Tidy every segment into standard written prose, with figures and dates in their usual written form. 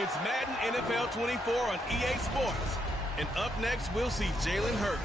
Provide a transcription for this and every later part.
It's Madden NFL 24 on EA Sports. And up next, we'll see Jalen Hurts.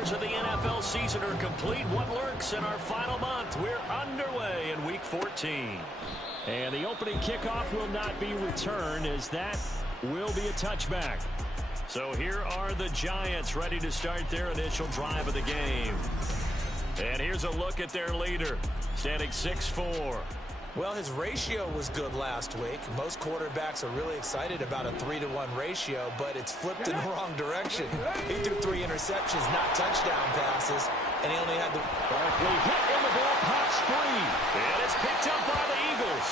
Of the NFL season are complete. What lurks in our final month? We're underway in Week 14. And the opening kickoff will not be returned, as that will be a touchback. So here are the Giants ready to start their initial drive of the game. And here's a look at their leader, standing 6'4", Well, his ratio was good last week. Most quarterbacks are really excited about a 3-to-1 ratio, but it's flipped in the wrong direction. He threw 3 interceptions, not touchdown passes, and he only had the... Barkley hit and the ball pops free. And it's picked up by the Eagles.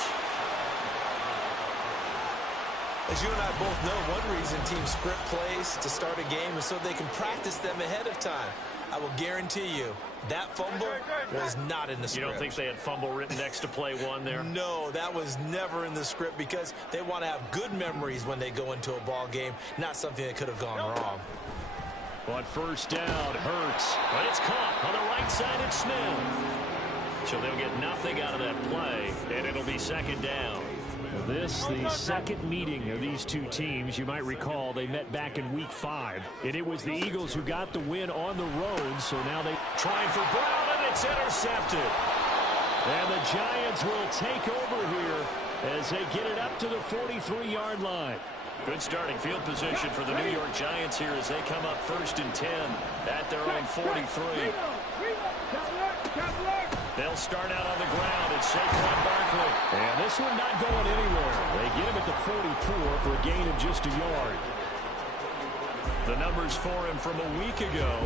As you and I both know, one reason teams script plays to start a game is so they can practice them ahead of time. I will guarantee you that fumble was not in the script. You don't think they had fumble written next to play 1 there? No, that was never in the script because they want to have good memories when they go into a ball game, not something that could have gone wrong. But first down, Hurts. But it's caught on the right side at Smith. So they'll get nothing out of that play, and it'll be second down. This, the second meeting of these two teams. You might recall they met back in Week 5, and it was the Eagles who got the win on the road, so now they trying for Brown, and it's intercepted. And the Giants will take over here as they get it up to the 43-yard line. Good starting field position for the New York Giants here as they come up 1st and 10 at their own 43. They'll start out on the ground. It's Saquon Barkley. And this one not going anywhere. They get him at the 44 for a gain of just a yard. The numbers for him from a week ago: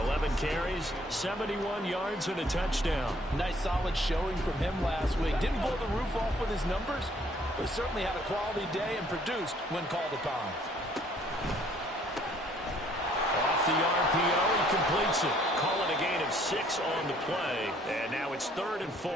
11 carries, 71 yards, and a touchdown. Nice solid showing from him last week. Didn't blow the roof off with his numbers, but certainly had a quality day and produced when called upon. Off the RPO, he completes it. Call it a gain of 6 on the play, and now it's 3rd and 4.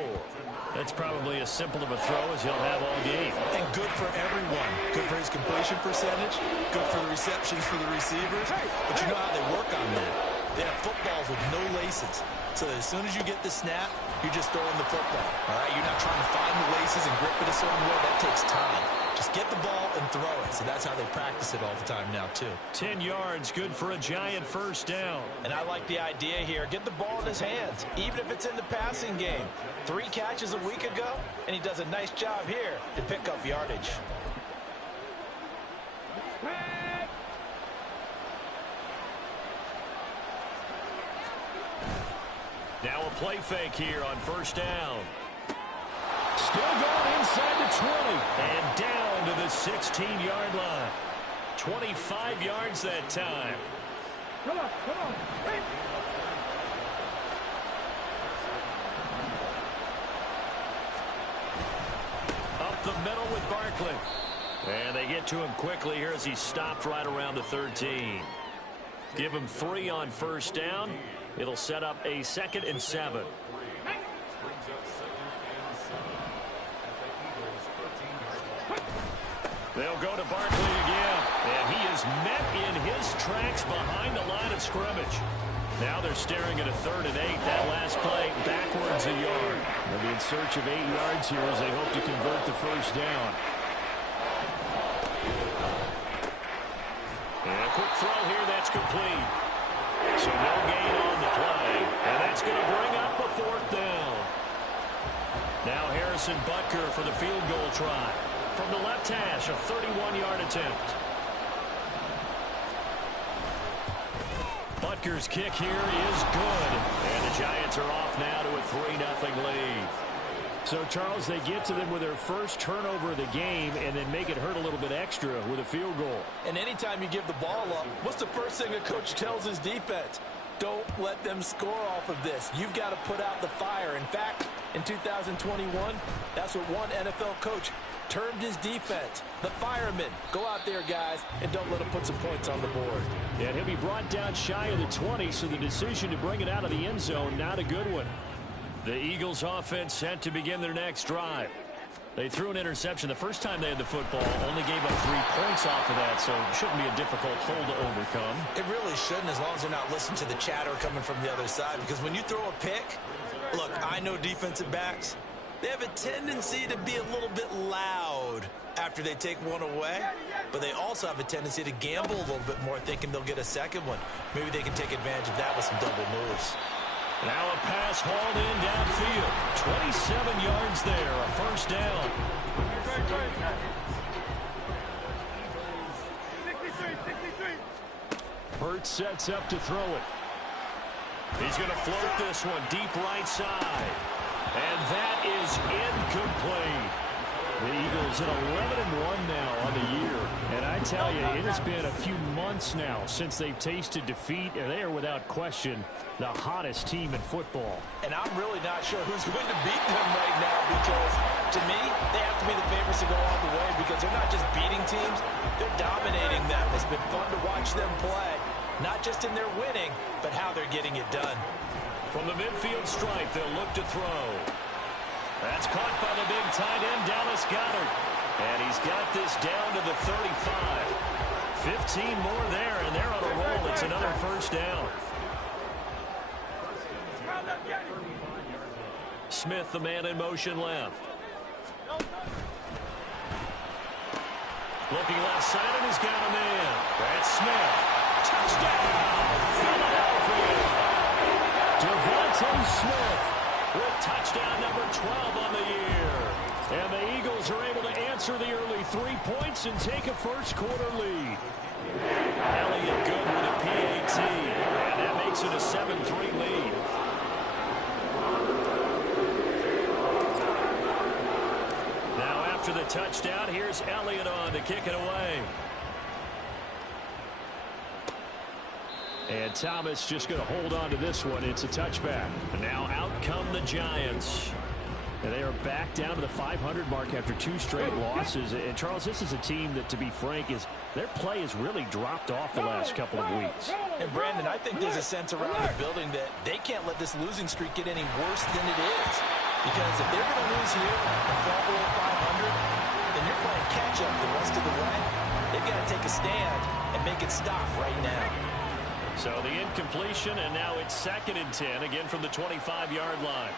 That's probably as simple of a throw as he'll have all game. And good for everyone. Good for his completion percentage, good for the receptions for the receivers. But you know how they work on that. They have footballs with no laces. So that as soon as you get the snap, you're just throwing the football. All right? You're not trying to find the laces and grip it a certain way. That takes time. Just get the ball and throw it. So that's how they practice it all the time now, too. 10 yards, good for a Giant first down. And I like the idea here. Get the ball in his hands, even if it's in the passing game. 3 catches a week ago, and he does a nice job here to pick up yardage. Now a play fake here on first down. Still going inside the 20 and down to the 16-yard line. 25 yards that time. Come on, come on. Hey. Up the middle with Barkley. And they get to him quickly here as he stopped right around the 13. Give him 3 on first down. It'll set up a 2nd and 7. They'll go to Barkley again, and he is met in his tracks behind the line of scrimmage. Now they're staring at a 3rd and 8. That last play backwards a yard. They'll be in search of 8 yards here as they hope to convert the first down. And a quick throw here, that's complete. So no gain on the play, and that's going to bring up a 4th down. Now Harrison Butker for the field goal try. From the left hash, a 31-yard attempt. Butker's kick here is good. And the Giants are off now to a 3-0 lead. So, Charles, they get to them with their first turnover of the game and then make it hurt a little bit extra with a field goal. And anytime you give the ball up, what's the first thing a coach tells his defense? Don't let them score off of this. You've got to put out the fire. In fact, in 2021, that's what one NFL coach termed his defense, the firemen. Go out there, guys, and don't let them put some points on the board. And he'll be brought down shy of the 20, so the decision to bring it out of the end zone, not a good one. The Eagles offense set to begin their next drive. They threw an interception the first time they had the football, only gave up 3 points off of that, so it shouldn't be a difficult hole to overcome. It really shouldn't, as long as they're not listening to the chatter coming from the other side, because when you throw a pick, look, I know defensive backs, they have a tendency to be a little bit loud after they take one away, but they also have a tendency to gamble a little bit more, thinking they'll get a second one. Maybe they can take advantage of that with some double moves. Now a pass hauled in downfield. 27 yards there, a first down. 63. Hurts sets up to throw it. He's going to float this one deep right side. And that is incomplete. The Eagles at 11-1 now on the year. And I tell you, it has been a few months now since they've tasted defeat, and they are without question the hottest team in football. And I'm really not sure who's going to beat them right now, because to me, they have to be the favorites to go all the way, because they're not just beating teams, they're dominating them. It's been fun to watch them play, not just in their winning, but how they're getting it done. From the midfield stripe, they'll look to throw. That's caught by the big tight end, Dallas Goedert. And he's got this down to the 35. 15 more there, and they're on a roll. It's another first down. Smith, the man in motion left. Looking left side, and he's got a man. That's Smith. Touchdown, Philadelphia. Devontae Smith with touchdown number 12 on the year. And the Eagles are able to answer the early 3 points and take a first-quarter lead. Elliott good with a PAT, and that makes it a 7-3 lead. Now after the touchdown, here's Elliott on to kick it away. And Thomas just going to hold on to this one. It's a touchback. And now out come the Giants. And they are back down to the 500 mark after 2 straight losses. And, Charles, this is a team that, to be frank, their play has really dropped off the last couple of weeks. And, Brandon, I think there's a sense around the building that they can't let this losing streak get any worse than it is. Because if they're going to lose here and fall below 500, then you're playing catch-up the rest of the way. They've got to take a stand and make it stop right now. So the incompletion, and now it's 2nd and 10, again from the 25-yard line.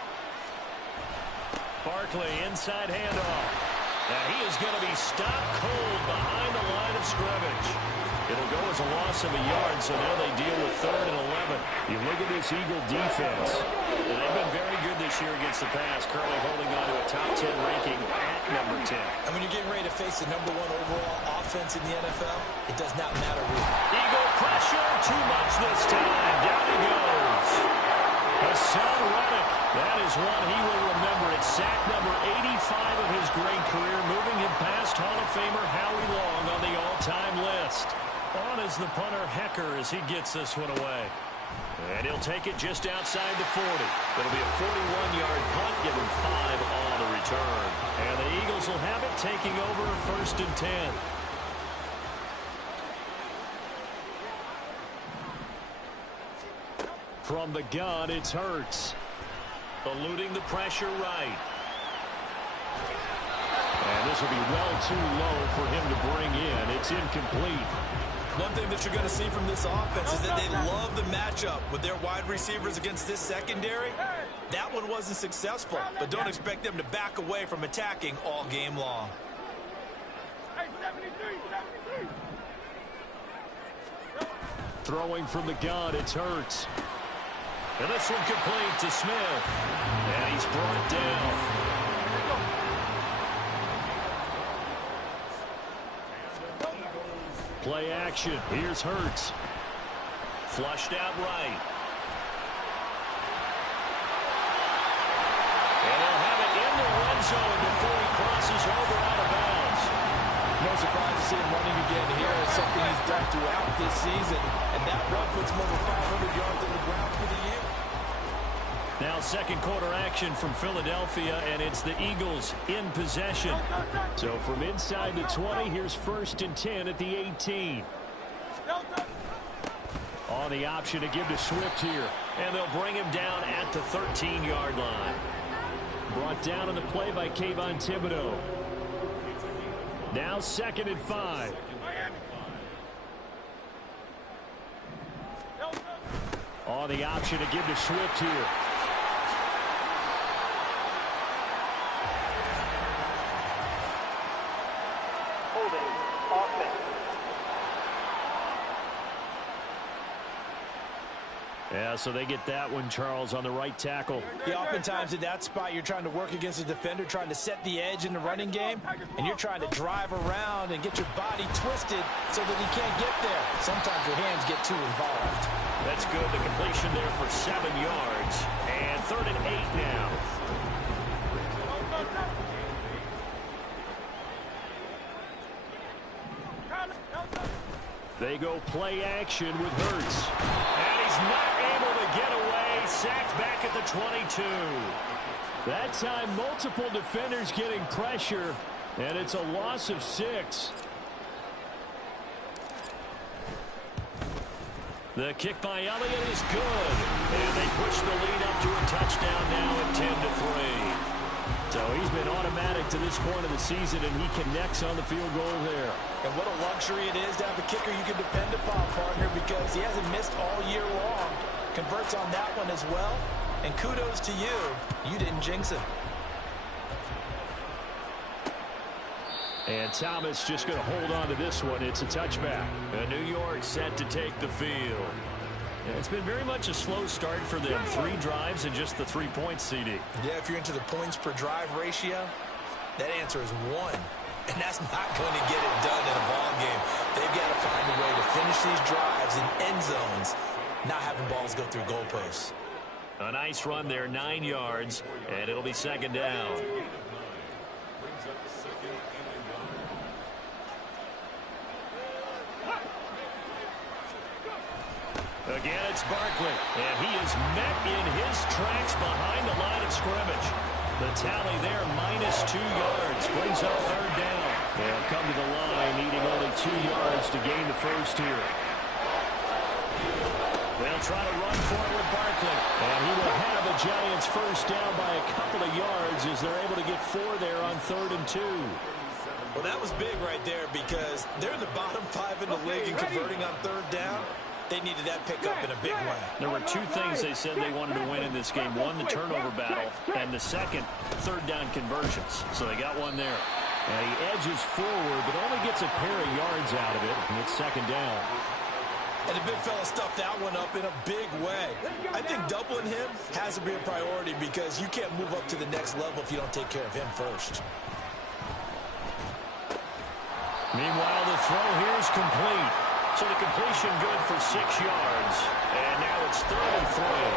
Barkley, inside handoff. And he is going to be stopped cold behind the line of scrimmage. It'll go as a loss of a yard, so now they deal with 3rd and 11. You look at this Eagle defense. And they've been very good this year against the pass, currently holding on to a top 10 ranking at number 10. And when you're getting ready to face the #1 overall offense in the NFL, it does not matter who. Eagle pressure, too much this time. Down he goes. Hassan Reddick, that is one he will remember. It's sack number 85 of his great career, moving him past Hall of Famer Howie Long on the all-time list. On is the punter Hecker as he gets this one away. And he'll take it just outside the 40. It'll be a 41-yard punt, give him 5 on the return. And the Eagles will have it, taking over 1st and 10. From the gun, it's Hurts. Eluding the pressure right. And this will be well too low for him to bring in. It's incomplete. One thing that you're going to see from this offense is that they love the matchup with their wide receivers against this secondary. That one wasn't successful, but don't expect them to back away from attacking all game long. Throwing from the gun, it's Hurts. And this one complete to Smith. And he's brought down. Play action. Here's Hurts. Flushed out right. And they'll have it in the red zone before he crosses over out of bounds. No surprise to see him running again here. It's something he's done throughout this season. And that run puts him over 500 yards on the ground for the year. Now 2nd quarter action from Philadelphia, and it's the Eagles in possession. So from inside the 20, here's 1st and 10 at the 18. On the option to give to Swift here, and they'll bring him down at the 13-yard line. Brought down on the play by Kayvon Thibodeau. Now 2nd and 5. On the option to give to Swift here. Yeah, so they get that one, Charles, on the right tackle. Yeah, oftentimes in that spot, you're trying to work against a defender, trying to set the edge in the running game, and you're trying to drive around and get your body twisted so that he can't get there. Sometimes your hands get too involved. That's good. The completion there for 7 yards. And 3rd and 8 now. They go play action with Hurts. And he's not able to get away. Sacked back at the 22. That time, multiple defenders getting pressure, and it's a loss of 6. The kick by Elliott is good. And they push the lead up to a touchdown now at 10-3. So he's been automatic to this point of the season, and he connects on the field goal there. And what a luxury it is to have a kicker you can depend upon, partner, because he hasn't missed all year long. Converts on that one as well. And kudos to you. You didn't jinx him. And Thomas just going to hold on to this one. It's a touchback. And New York set to take the field. It's been very much a slow start for them. 3 drives and just the 3 points, CD. Yeah, if you're into the points per drive ratio, that answer is 1. And that's not going to get it done in a ball game. They've got to find a way to finish these drives in end zones, not having balls go through goalposts. A nice run there, 9 yards, and it'll be second down. Again, it's Barkley, and he is met in his tracks behind the line of scrimmage. The tally there, -2 yards, brings up third down. They'll come to the line, needing only 2 yards to gain the first here. They'll try to run for it with Barkley, and he will have the Giants first down by a couple of yards as they're able to get 4 there on 3rd and 2. Well, that was big right there because they're in the bottom 5 in the league and converting on 3rd down. They needed that pickup in a big way. There were 2 things they said they wanted to win in this game. One, the turnover battle, and the second, 3rd down conversions. So they got one there. And he edges forward, but only gets a pair of yards out of it, and it's second down. And the big fella stuffed that one up in a big way. I think doubling him has to be a priority because you can't move up to the next level if you don't take care of him first. Meanwhile, the throw here is complete. So the completion good for 6 yards. And now it's 3rd and 3.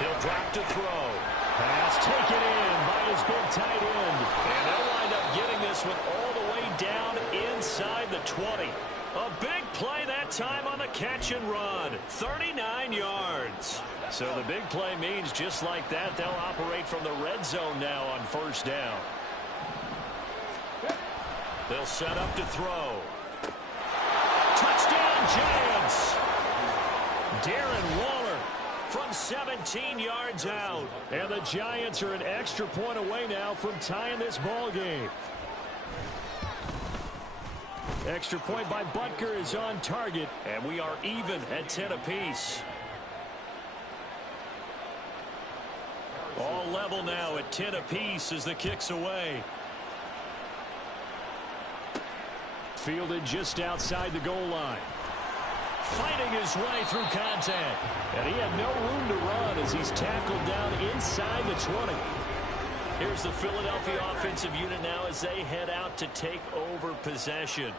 He'll drop to throw. Pass taken in by his big tight end. And they'll wind up getting this one all the way down inside the 20. A big play that time on the catch and run. 39 yards. So the big play means just like that, they'll operate from the red zone now on first down. They'll set up to throw. Touchdown, Giants! Darren Waller from 17 yards out. And the Giants are an extra point away now from tying this ball game. Extra point by Butker is on target, and we are even at 10 apiece. All level now at 10 apiece as the kick's away. Fielded just outside the goal line. Fighting his way through contact. And he had no room to run as he's tackled down inside the 20. Here's the Philadelphia offensive unit now as they head out to take over possession.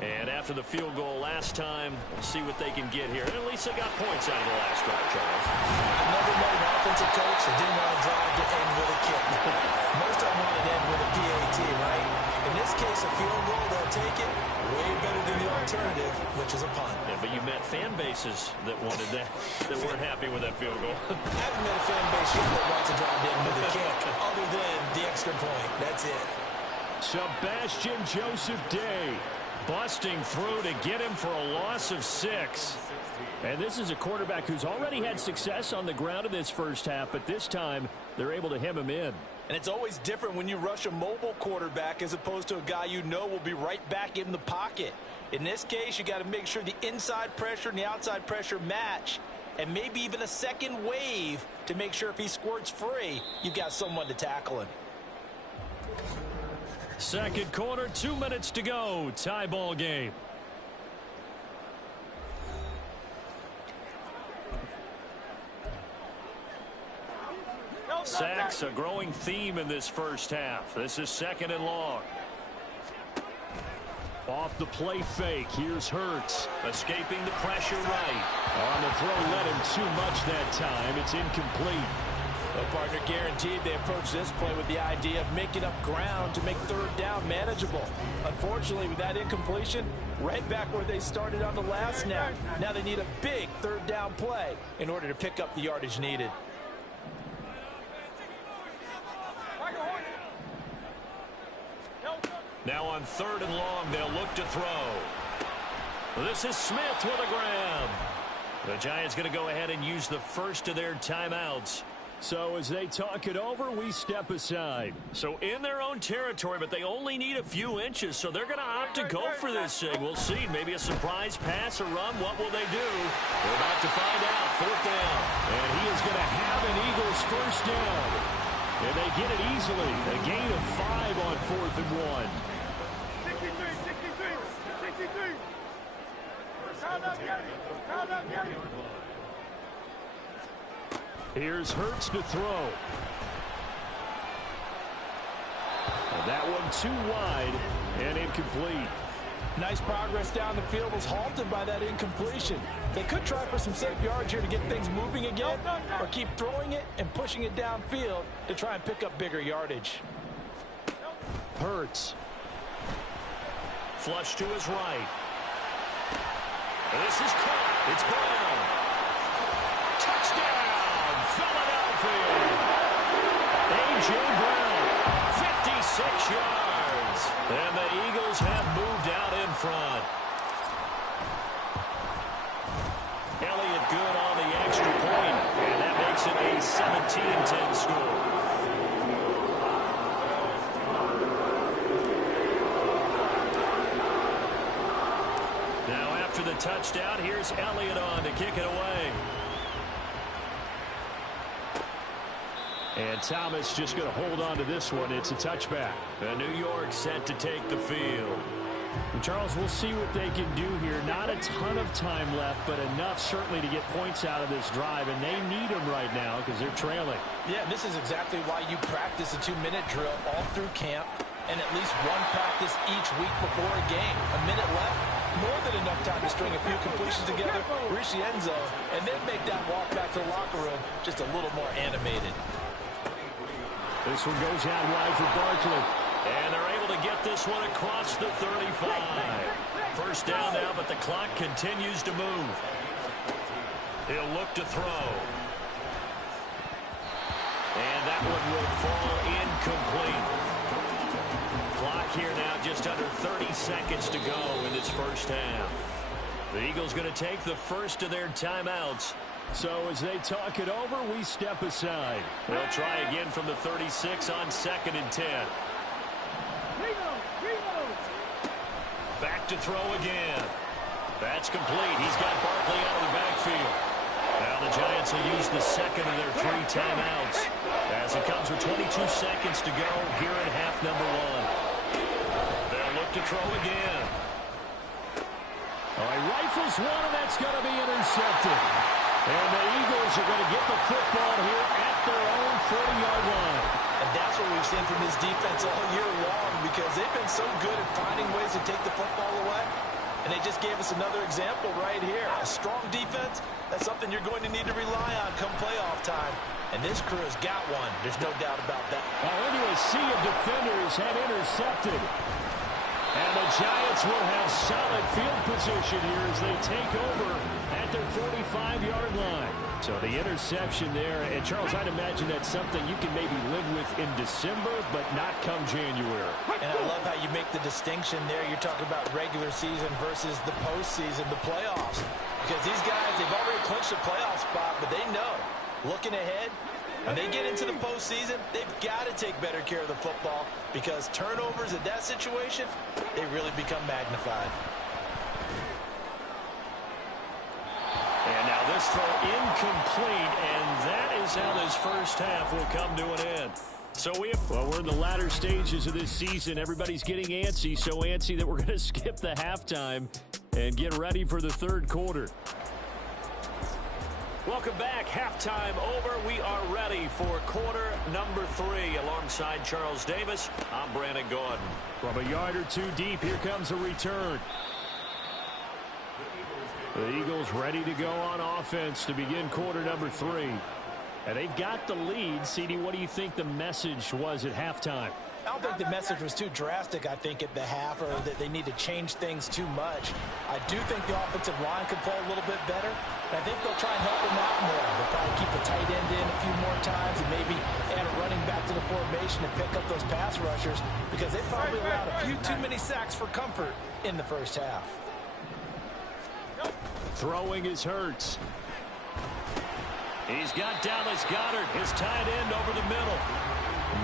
And after the field goal last time, we'll see what they can get here. And at least they got points out of the last drive, Charles. I've never met an offensive coach that didn't want to drive to end with a kick. Most of them want to end with a PAT, right? In this case, a field goal, they'll take it. Way better than the alternative, which is a punt. Yeah, but you met fan bases that wanted that, that weren't happy with that field goal. I haven't met a fan base yet that wants to drive to end with a kick, other than the extra point. That's it. Sebastian Joseph Day busting through to get him for a loss of 6. And this is a quarterback who's already had success on the ground in this first half, but this time they're able to hem him in. And it's always different when you rush a mobile quarterback as opposed to a guy you know will be right back in the pocket. In this case, you got to make sure the inside pressure and the outside pressure match, and maybe even a second wave to make sure if he squirts free, you've got someone to tackle him. Second quarter, 2 minutes to go. Tie ball game. Sacks, a growing theme in this first half. This is 2nd and long. Off the play fake, here's Hurts. Escaping the pressure right. On the throw, let him too much that time. It's incomplete. Well, partner, guaranteed they approach this play with the idea of making up ground to make third down manageable. Unfortunately, with that incompletion, right back where they started on the last snap. Now they need a big third down play in order to pick up the yardage needed. Now on 3rd and long, they'll look to throw. This is Smith with a grab. The Giants going to go ahead and use the first of their timeouts. So as they talk it over, we step aside. So in their own territory, but they only need a few inches, so they're going to opt to go for this thing. We'll see. Maybe a surprise pass or run. What will they do? We're about to find out. 4th down. And he is going to have an Eagles first down. And they get it easily. A gain of 5 on 4th and 1. 63. Count up, get it. Here's Hurts to throw. And that one too wide and incomplete. Nice progress down the field was halted by that incompletion. They could try for some safe yards here to get things moving again, or keep throwing it and pushing it downfield to try and pick up bigger yardage. Hurts. Flush to his right. This is caught. It's Brown. Touchdown, Philadelphia. A.J. Brown, 56 yards. And the Eagles have moved out in front. Elliott good on the extra point, and that makes it a 17-10 score. After the touchdown, here's Elliott on to kick it away. And Thomas just going to hold on to this one. It's a touchback. And New York set to take the field. And Charles, we'll see what they can do here. Not a ton of time left, but enough certainly to get points out of this drive. And they need them right now because they're trailing. Yeah, this is exactly why you practice a 2-minute drill all through camp and at least one practice each week before a game. A minute left, more than enough time to string a few completions together, reach the end zone, and then make that walk back to the locker room just a little more animated. This one goes out wide for Barkley. And they're able to get this one across the 35. First down now, but the clock continues to move. He'll look to throw. And that one will fall incomplete. Clock here now just under 30 seconds to go in this first half. The Eagles going to take the first of their timeouts. So as they talk it over, we step aside. They'll try again from the 36 on 2nd and 10. Back to throw again. That's complete. He's got Barkley out of the backfield. Now the Giants will use the second of their 3 timeouts as it comes with 22 seconds to go here in half number 1. They'll look to throw again. He rifles one, and that's going to be intercepted. And the Eagles are going to get the football here at their own 40-yard line. And that's what we've seen from this defense all year long, because they've been so good at finding ways to take the football away. And they just gave us another example right here. A strong defense, that's something you're going to need to rely on come playoff time. And this crew has got one. There's no doubt about that. Well, into a sea of defenders and intercepted. And the Giants will have solid field position here as they take over at their 45-yard line. So the interception there. And, Charles, I'd imagine that's something you can maybe live with in December, but not come January. And I love how you make the distinction there. You're talking about regular season versus the postseason, the playoffs. Because these guys, they've already clinched a playoff spot, but they know, looking ahead, when they get into the postseason, they've got to take better care of the football, because turnovers in that situation, they really become magnified. And now this throw incomplete, and that is how this first half will come to an end. So we're in the latter stages of this season. Everybody's getting antsy, so antsy that we're going to skip the halftime and get ready for the third quarter. Welcome back. Halftime over. We are ready for quarter number 3 alongside Charles Davis. I'm Brandon Gordon. From a yard or two deep, here comes a return. The Eagles ready to go on offense to begin quarter number 3. And they've got the lead. CD, what do you think the message was at halftime? I don't think the message was too drastic, I think, at the half, or that they need to change things too much. I do think the offensive line could play a little bit better, and I think they'll try and help them out more. They'll probably keep the tight end in a few more times and maybe add a running back to the formation and pick up those pass rushers, because they probably allowed a few too many sacks for comfort in the first half. Throwing is Hurts. He's got Dallas Goedert, his tight end, over the middle.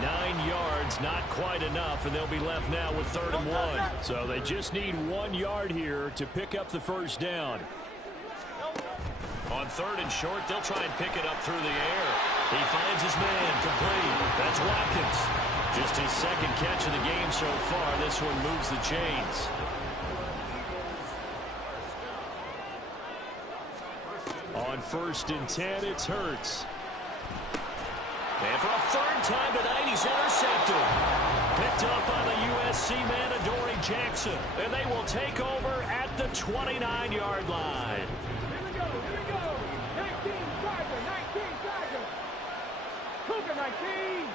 9 yards, not quite enough, and they'll be left now with 3rd and 1. So they just need 1 yard here to pick up the first down. On 3rd and short, they'll try and pick it up through the air. He finds his man, complete. That's Watkins. Just his 2nd catch of the game so far. This one moves the chains. On 1st and 10, it's Hurts. And for a 3rd time tonight, he's intercepted. Picked up on the USC man, Adoree Jackson. And they will take over at the 29-yard line. Here we go. 19 Tiger. Cougar 19.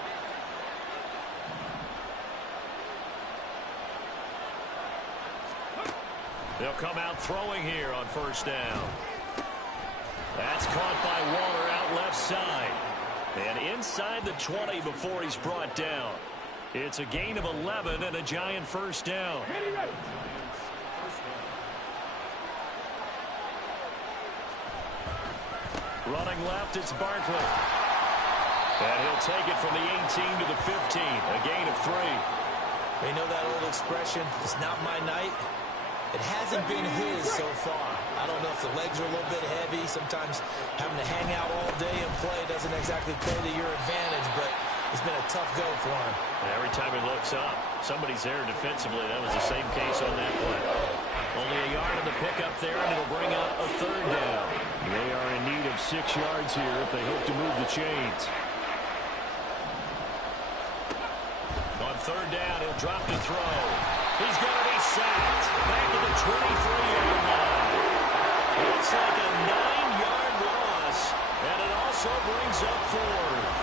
They'll come out throwing here on 1st down. That's caught by Waller out left side. And inside the 20 before he's brought down. It's a gain of 11 and a giant 1st down. Running left, it's Barkley. And he'll take it from the 18 to the 15. A gain of 3. They know that old expression, it's not my night. It hasn't been his so far. I don't know if the legs are a little bit heavy. Sometimes having to hang out all day and play doesn't exactly play to your advantage, but it's been a tough go for him. Every time he looks up, somebody's there defensively. That was the same case on that play. Only a yard in the pickup there, and it'll bring up a 3rd down. They are in need of 6 yards here if they hope to move the chains. On 3rd down, he'll drop to throw. He's going to be sacked. Back at the 23-yard line. It's like a 9-yard loss, and it also brings up 4th.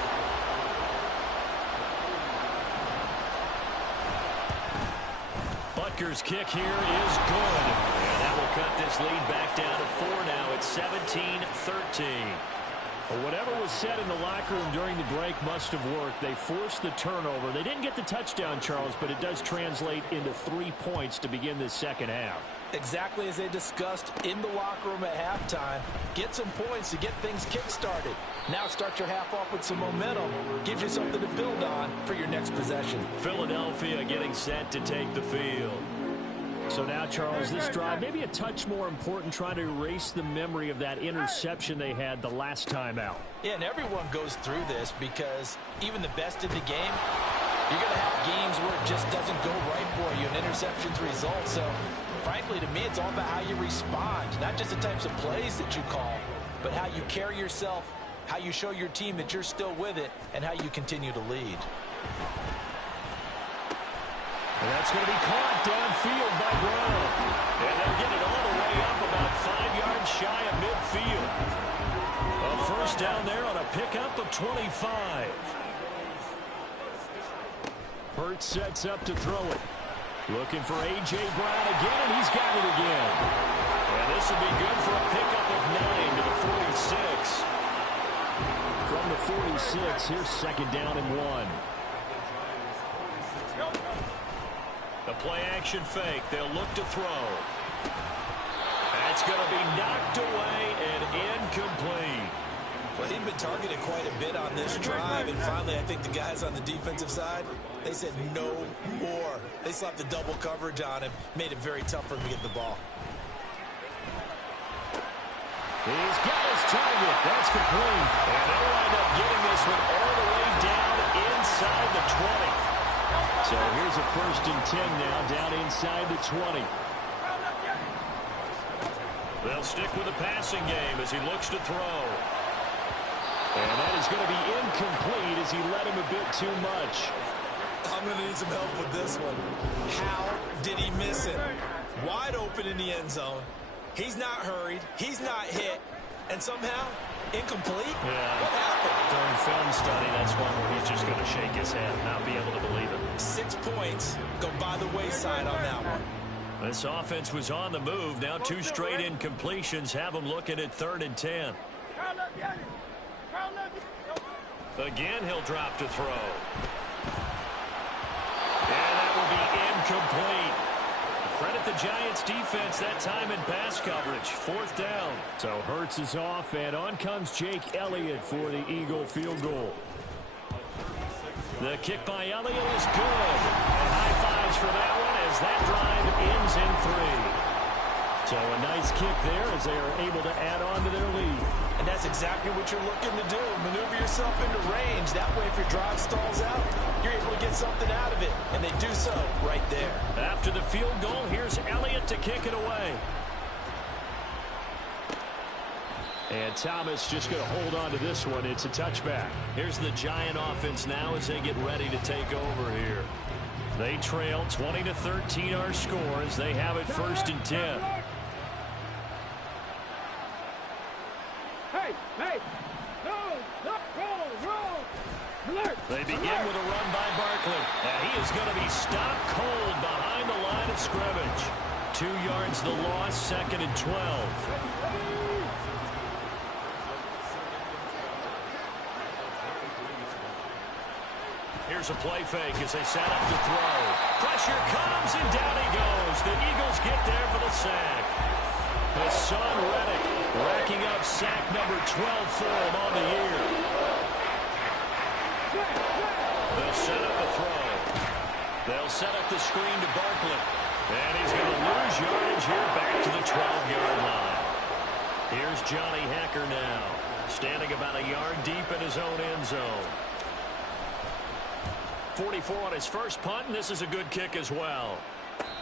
Butker's kick here is good. And that will cut this lead back down to 4 now. It's 17-13. Well, whatever was said in the locker room during the break must have worked. They forced the turnover. They didn't get the touchdown, Charles, but it does translate into 3 points to begin this second half. Exactly as they discussed in the locker room at halftime. Get some points to get things kick-started. Now start your half off with some momentum. Gives you something to build on for your next possession. Philadelphia getting set to take the field. So now, Charles, this drive maybe a touch more important, trying to erase the memory of that interception they had the last time out. Yeah, and everyone goes through this because even the best in the game, you're going to have games where it just doesn't go right for you, and interceptions result. So, frankly, to me, it's all about how you respond, not just the types of plays that you call, but how you carry yourself, how you show your team that you're still with it, and how you continue to lead. And that's going to be caught downfield by Brown. And they'll get it all the way up about 5 yards shy of midfield. A 1st down there on a pickup of 25. Hurts sets up to throw it. Looking for A.J. Brown again, and he's got it again. And this will be good for a pickup of 9 to the 46. From the 46, here's 2nd down and 1. The play-action fake. They'll look to throw. That's going to be knocked away and incomplete. Well, he'd been targeted quite a bit on this drive, and finally I think the guys on the defensive side, they said no more. They slapped the double coverage on him, made it very tough for him to get the ball. He's got his target. That's complete. And they'll wind up getting this one all the way down inside the 20. So here's a 1st and 10 now, down inside the 20. They'll stick with the passing game as he looks to throw. And that is going to be incomplete as he let him a bit too much. I'm going to need some help with this one. How did he miss it? Wide open in the end zone. He's not hurried. He's not hit. And somehow Incomplete? Yeah. What happened? During film study, that's one where he's just going to shake his head and not be able to believe it. 6 points go by the wayside on that one. This offense was on the move. Now 2 straight incompletions have them looking at 3rd and 10. Again, he'll drop to throw. And that will be incomplete. Credit the Giants defense that time in pass coverage. 4th down. So Hurts is off, and on comes Jake Elliott for the Eagle field goal. The kick by Elliott is good. And high fives for that one as that drive ends in 3. So a nice kick there as they are able to add on to their lead. And that's exactly what you're looking to do. Maneuver yourself into range. That way, if your drive stalls out, you're able to get something out of it. And they do so right there. After the field goal, here's Elliott to kick it away. And Thomas just going to hold on to this one. It's a touchback. Here's the Giant offense now as they get ready to take over here. They trail 20-13 our score as they have it 1st and 10. They begin with a run by Barkley. And he is going to be stopped cold behind the line of scrimmage. 2 yards the loss, 2nd and 12. Here's a play fake as they set up to throw. Pressure comes and down he goes. The Eagles get there for the sack. Hassan Reddick racking up sack number 12 for him on the year. They'll set up a throw. They'll set up the screen to Barkley. And he's going to lose yardage here back to the 12-yard line. Here's Johnny Hecker now, standing about a yard deep in his own end zone. 44 on his first punt, and this is a good kick as well.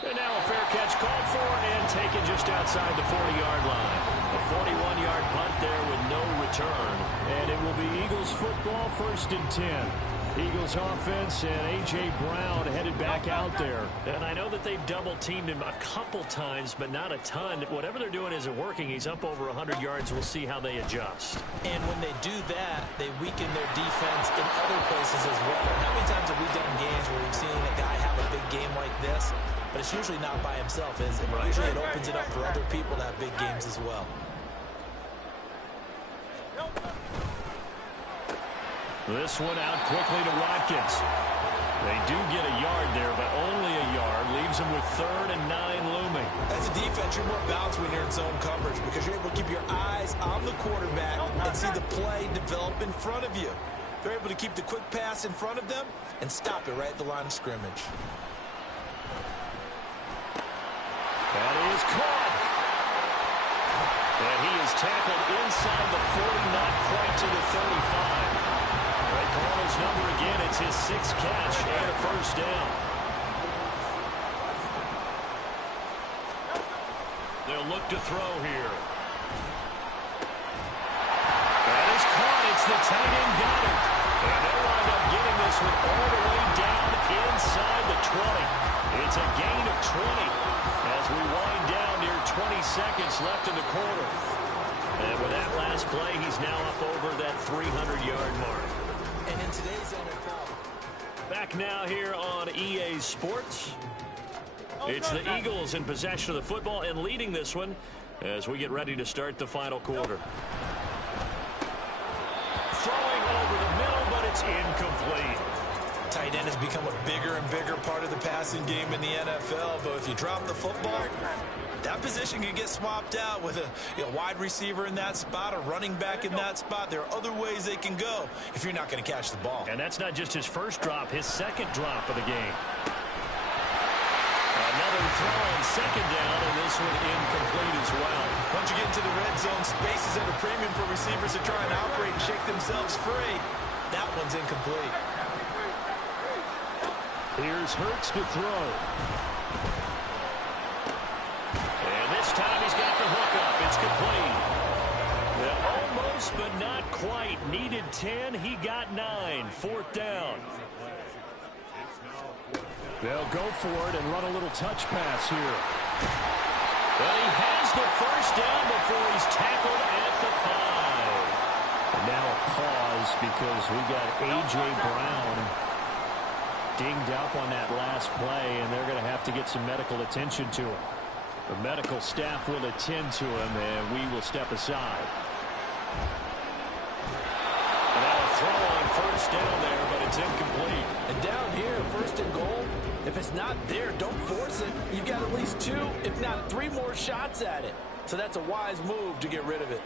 And now a fair catch called for and taken just outside the 40-yard line. A 41-yard punt there with no return. And it will be Eagles football, 1st and 10. Eagles offense and A.J. Brown headed back out there. And I know that they've double-teamed him a couple times, but not a ton. Whatever they're doing isn't working. He's up over 100 yards. We'll see how they adjust. And when they do that, they weaken their defense in other places as well. How many times have we done games where we've seen a guy have a big game like this? But it's usually not by himself, is it? Usually it opens it up for other people to have big games as well. This one out quickly to Watkins. They do get a yard there, but only a yard. Leaves them with 3rd and 9 looming. As a defense, you're more balanced when you're in zone coverage because you're able to keep your eyes on the quarterback and see the play develop in front of you. They're able to keep the quick pass in front of them and stop it right at the line of scrimmage. That is caught. And he is tackled inside the 40, not quite to the 35. They call his number again. It's his 6th catch and a 1st down. They'll look to throw here. That is caught. It's the tight end got it. And they'll wind up getting this one all the way down inside the 20. It's a gain of 20 as we wind down near 20 seconds left in the quarter. And with that last play, he's now up over that 300-yard mark. And in today's NFL. Back now here on EA Sports. It's the Eagles in possession of the football and leading this one as we get ready to start the final quarter. Throwing over the middle, but it's incomplete. Tight end has become a bigger and bigger part of the passing game in the NFL, but if you drop the football, that position can get swapped out with a wide receiver in that spot, a running back in that spot. There are other ways they can go if you're not going to catch the ball. And that's not just his first drop, his 2nd drop of the game. Another throw on 2nd down, and this one incomplete as well. Once you get into the red zone, spaces at a premium for receivers to try and operate and shake themselves free. That one's incomplete. Here's Hurts to throw. And this time he's got the hook up. It's complete. Well, almost, but not quite. Needed 10. He got 9. 4th down. They'll go for it and run a little touch pass here. But he has the 1st down before he's tackled at the 5. And now a pause because we got A.J. Brown dinged up on that last play, and they're going to have to get some medical attention to him. The medical staff will attend to him, and we will step aside. And now a throw on first down there, but it's incomplete. And down here, first and goal, if it's not there, don't force it. You've got at least 2, if not 3 more shots at it. So that's a wise move to get rid of it.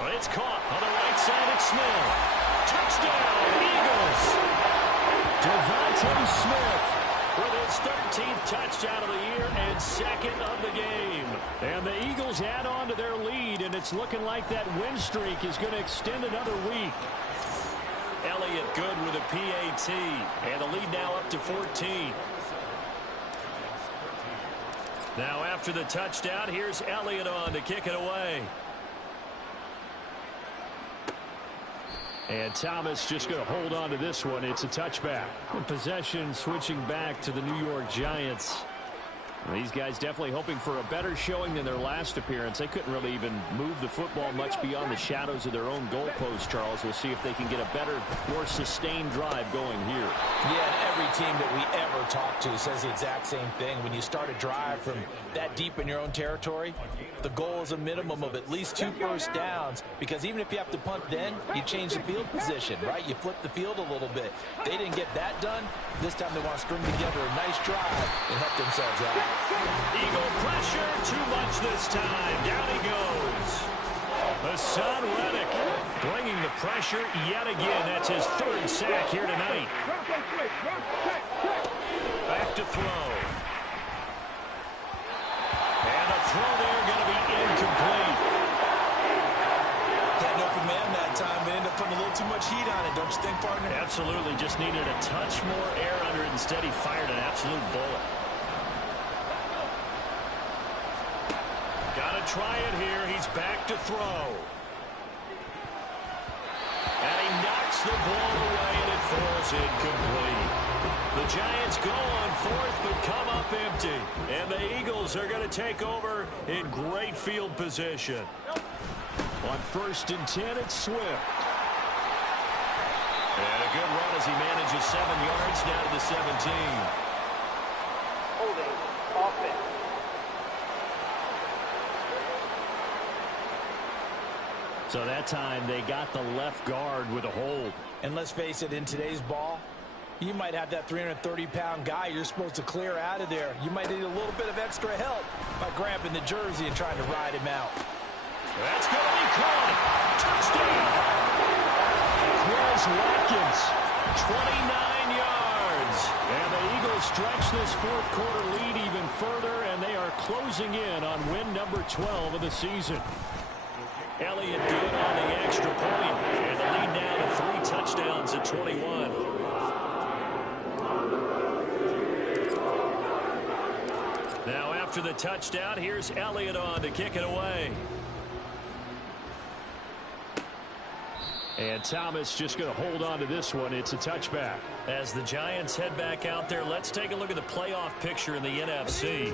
Well, it's caught on the right side. It's Smith. Touchdown, Eagles. Devontae Smith with his 13th touchdown of the year and 2nd of the game. And the Eagles add on to their lead, and it's looking like that win streak is going to extend another week. Elliott good with a PAT, and the lead now up to 14. Now after the touchdown, here's Elliott on to kick it away. And Thomas just going to hold on to this one. It's a touchback. And possession switching back to the New York Giants. These guys definitely hoping for a better showing than their last appearance. They couldn't really even move the football much beyond the shadows of their own goalpost, Charles. We'll see if they can get a better, more sustained drive going here. Yeah, and every team that we ever talk to says the exact same thing. When you start a drive from that deep in your own territory, the goal is a minimum of at least 2 first downs, because even if you have to punt then, you change the field position, right? You flip the field a little bit. They didn't get that done. This time they want to string together a nice drive and help themselves out. Eagle pressure, too much this time. Down he goes. Hassan Reddick bringing the pressure yet again. That's his 3rd sack here tonight. Back to throw. And a throw there going to be incomplete. Had no command that time, but ended up putting a little too much heat on it, don't you think, partner? Absolutely. Just needed a touch more air under it. Instead, he fired an absolute bullet. Got to try it here. He's back to throw. And he knocks the ball away, and it falls incomplete. The Giants go on 4th, but come up empty. And the Eagles are going to take over in great field position. On 1st and 10, it's Swift. And a good run as he manages 7 yards down to the 17. Holding offense. So that time they got the left guard with a hold. And let's face it, in today's ball, you might have that 330-pound guy you're supposed to clear out of there. You might need a little bit of extra help by grabbing the jersey and trying to ride him out. That's going to be caught. Touchdown. Chris Watkins, 29 yards. And the Eagles stretch this 4th quarter lead even further, and they are closing in on win number 12 of the season. Elliott good on the extra point, and the lead now to 3 touchdowns at 21. Now after the touchdown, here's Elliott on to kick it away. And Thomas just going to hold on to this one. It's a touchback. As the Giants head back out there, let's take a look at the playoff picture in the NFC.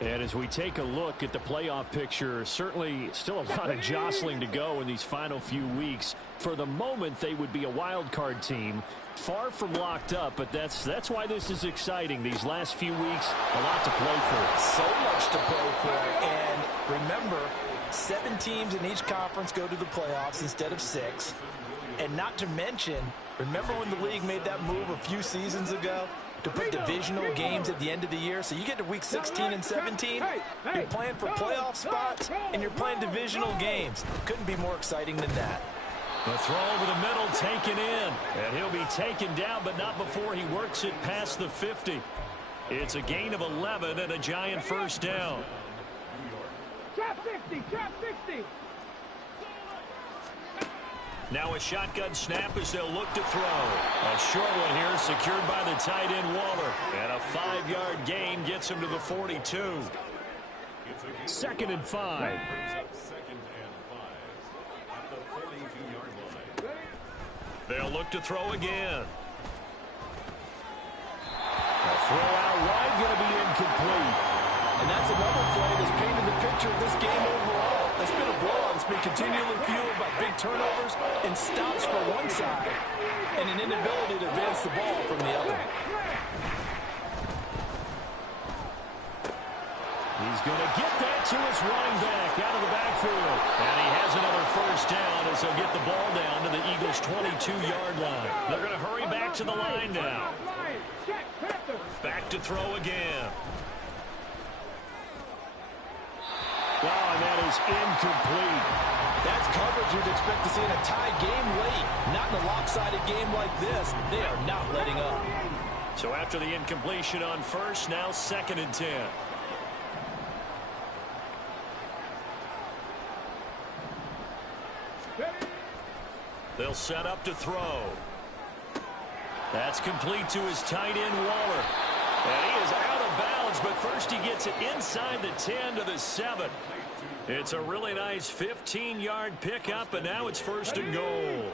And as we take a look at the playoff picture, certainly still a lot of jostling to go in these final few weeks. For the moment, they would be a wild card team, far from locked up, but that's why this is exciting. These last few weeks, a lot to play for. So much to play for. And remember, 7 teams in each conference go to the playoffs instead of 6. And not to mention, remember when the league made that move a few seasons ago to put divisional games at the end of the year? So you get to week 16 and 17, you're playing for playoff spots, and you're playing divisional games. Couldn't be more exciting than that. The throw over the middle taken in, and he'll be taken down, but not before he works it past the 50. It's a gain of 11 and a Giant first down. Trap 60, trap 60. Now a shotgun snap as they'll look to throw. A short one here secured by the tight end Waller. And a 5-yard gain gets him to the 42. 2nd and 5. They'll look to throw again. A throw out wide going to be incomplete. And that's another play that's painted the picture of this game overall. It's been a blowout. It's been continually fueled by big turnovers and stops for one side and an inability to advance the ball from the other. He's going to get that to his running back out of the backfield. And he has another first down as he'll get the ball down to the Eagles' 22-yard line. They're going to hurry back to the line now. Back to throw again. Oh, and that is incomplete. That's coverage you'd expect to see in a tie game late. Not in a lopsided game like this. They are not letting up. So after the incompletion on first, now 2nd and 10. They'll set up to throw. That's complete to his tight end, Waller. And he is out of bounds, but first he gets it inside the 10 to the 7. It's a really nice 15-yard pickup, and now it's 1st and goal.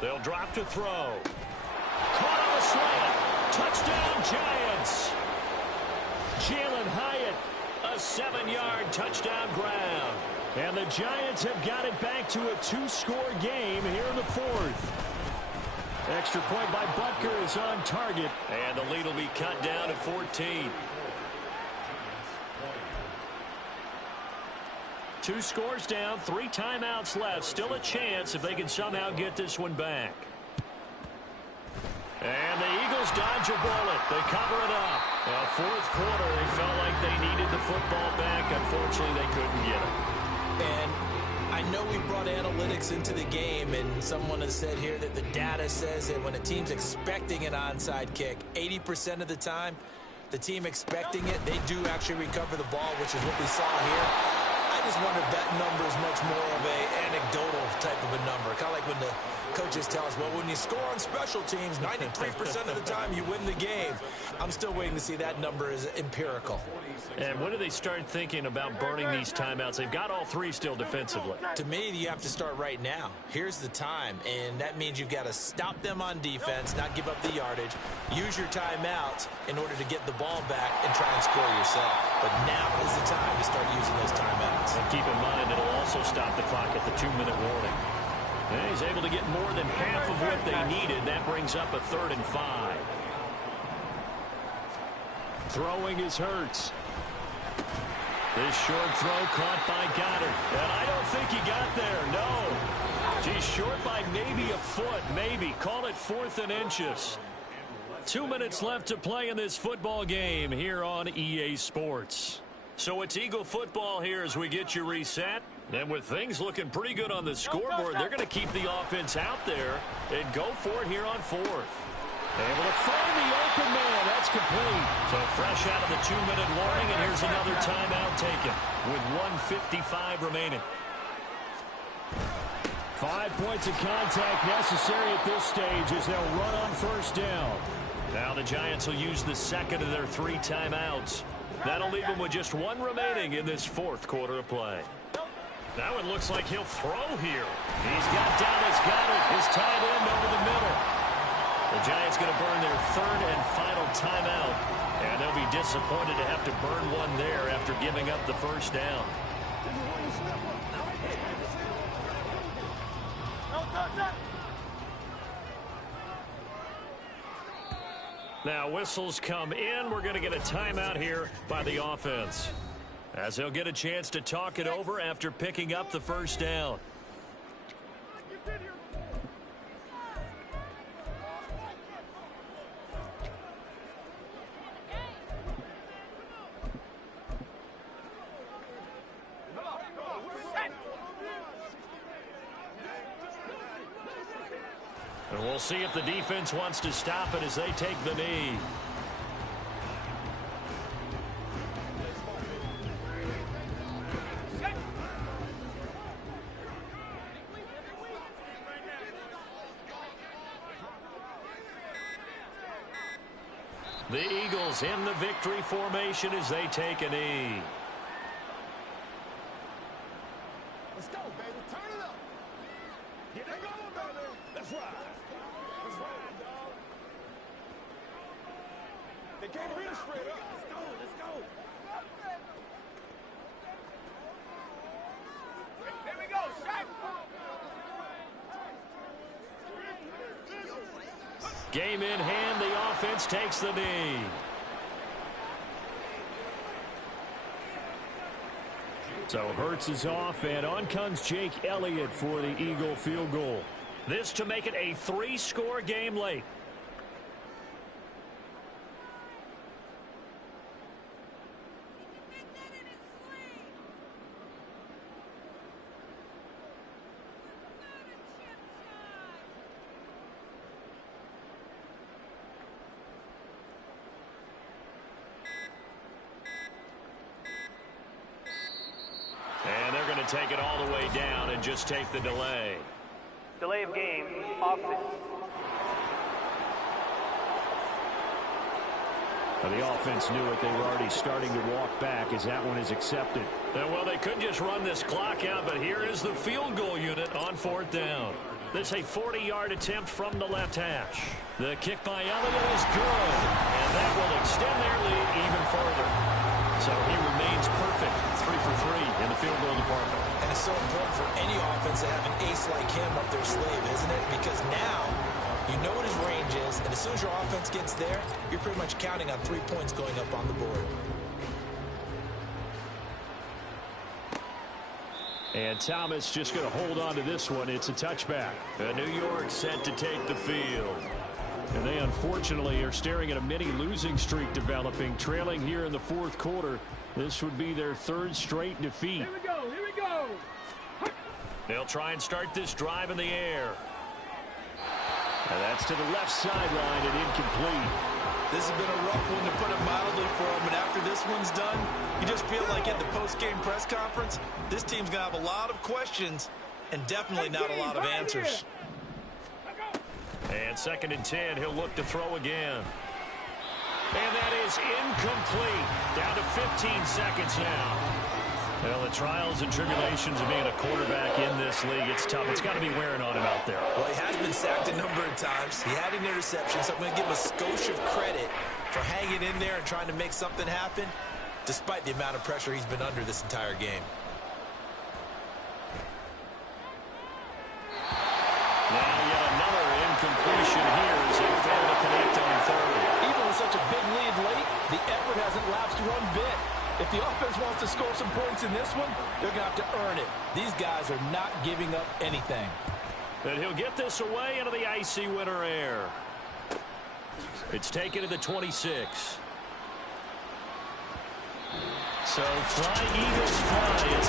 They'll drop to throw. Caught on a slant. Touchdown, Giants. Jalen Hyatt, a 7-yard touchdown grab. And the Giants have got it back to a 2-score game here in the 4th. Extra point by Butker is on target. And the lead will be cut down to 14. 2 scores down, 3 timeouts left. Still a chance if they can somehow get this one back. And the Eagles dodge a bullet. They cover it up. Well, 4th quarter, they felt like they needed the football back. Unfortunately, they couldn't get it. And I know we brought analytics into the game, and someone has said here that the data says that when a team's expecting an onside kick, 80% of the time, the team expecting it, they do actually recover the ball, which is what we saw here. I just wonder if that number is much more of an anecdotal type of a number. Kind of like when the coaches tell us, well, when you score on special teams, 93% of the time you win the game. I'm still waiting to see that number is empirical. And when do they start thinking about burning these timeouts? They've got all 3 still defensively. To me, you have to start right now. Here's the time, and that means you've got to stop them on defense, not give up the yardage, use your timeouts in order to get the ball back and try and score yourself. But now is the time to start using those timeouts. And keep in mind, it'll also stop the clock at the 2-minute warning. And he's able to get more than half of what they needed. That brings up a 3rd and 5. Throwing is Hurts. This short throw caught by Goddard. And I don't think he got there. No. He's short by maybe a foot. Maybe. Call it 4th and inches. 2 minutes left to play in this football game here on EA Sports. So it's Eagle football here as we get you reset. And with things looking pretty good on the scoreboard, they're going to keep the offense out there and go for it here on 4th. Able to find the open man. That's complete. So fresh out of the 2-minute warning, and here's another timeout taken with 1:55 remaining. 5 points of contact necessary at this stage as they'll run on 1st down. Now the Giants will use the 2nd of their 3 timeouts. That'll leave them with just 1 remaining in this 4th quarter of play. Now it looks like he'll throw here. He's got Dallas Goddard, his tight end over the middle. The Giants going to burn their 3rd and final timeout, and they'll be disappointed to have to burn one there after giving up the 1st down. Now whistles come in. We're going to get a timeout here by the offense, as they'll get a chance to talk it over after picking up the 1st down. And we'll see if the defense wants to stop it as they take the knee. The Eagles in the victory formation as they take a knee. Let's go, baby. Turn it up. Get it going, baby. Let's ride. Let's ride, dog. They can't hit us straight up. Let's go. Let's go. Here we go. Shaq. Game in hand. The offense takes the knee. So Hurts is off, and on comes Jake Elliott for the Eagle field goal. This to make it a 3-score game late. And they're going to take it all the way down and just take the delay. Delay of game, offense. Well, the offense knew it. They were already starting to walk back as that one is accepted. Well, they could just run this clock out, but here is the field goal unit on 4th down. This is a 40-yard attempt from the left hash. The kick by Elliott is good, and that will extend their lead even further. So he remains perfect, 3 for 3 in the field goal department. And it's so important for any offense to have an ace like him up their sleeve, isn't it? Because now you know what his range is, and as soon as your offense gets there, you're pretty much counting on 3 points going up on the board. And Thomas just going to hold on to this one. It's a touchback. New York set to take the field. And they unfortunately are staring at a mini losing streak developing, trailing here in the 4th quarter. This would be their 3rd straight defeat. Here we go. Here we go. They'll try and start this drive in the air. And that's to the left sideline and incomplete. This has been a rough one, to put it mildly, for him. And after this one's done, you just feel like at the post-game press conference, this team's going to have a lot of questions and definitely not a lot of answers. And 2nd and 10, he'll look to throw again. And that is incomplete. Down to 15 seconds now. Well, the trials and tribulations of being a quarterback in this league, it's tough. It's got to be wearing on him out there. Well, he has been sacked a number of times. He had an interception, so I'm going to give him a skosh of credit for hanging in there and trying to make something happen, despite the amount of pressure he's been under this entire game. Now yet another incompletion here as they fail to connect on 3rd. Even with such a big lead late, the effort hasn't lapsed one bit. If the offense wants to score some points in this one, they're going to have to earn it. These guys are not giving up anything. And he'll get this away into the icy winter air. It's taken to the 26. So fly, Eagles fly.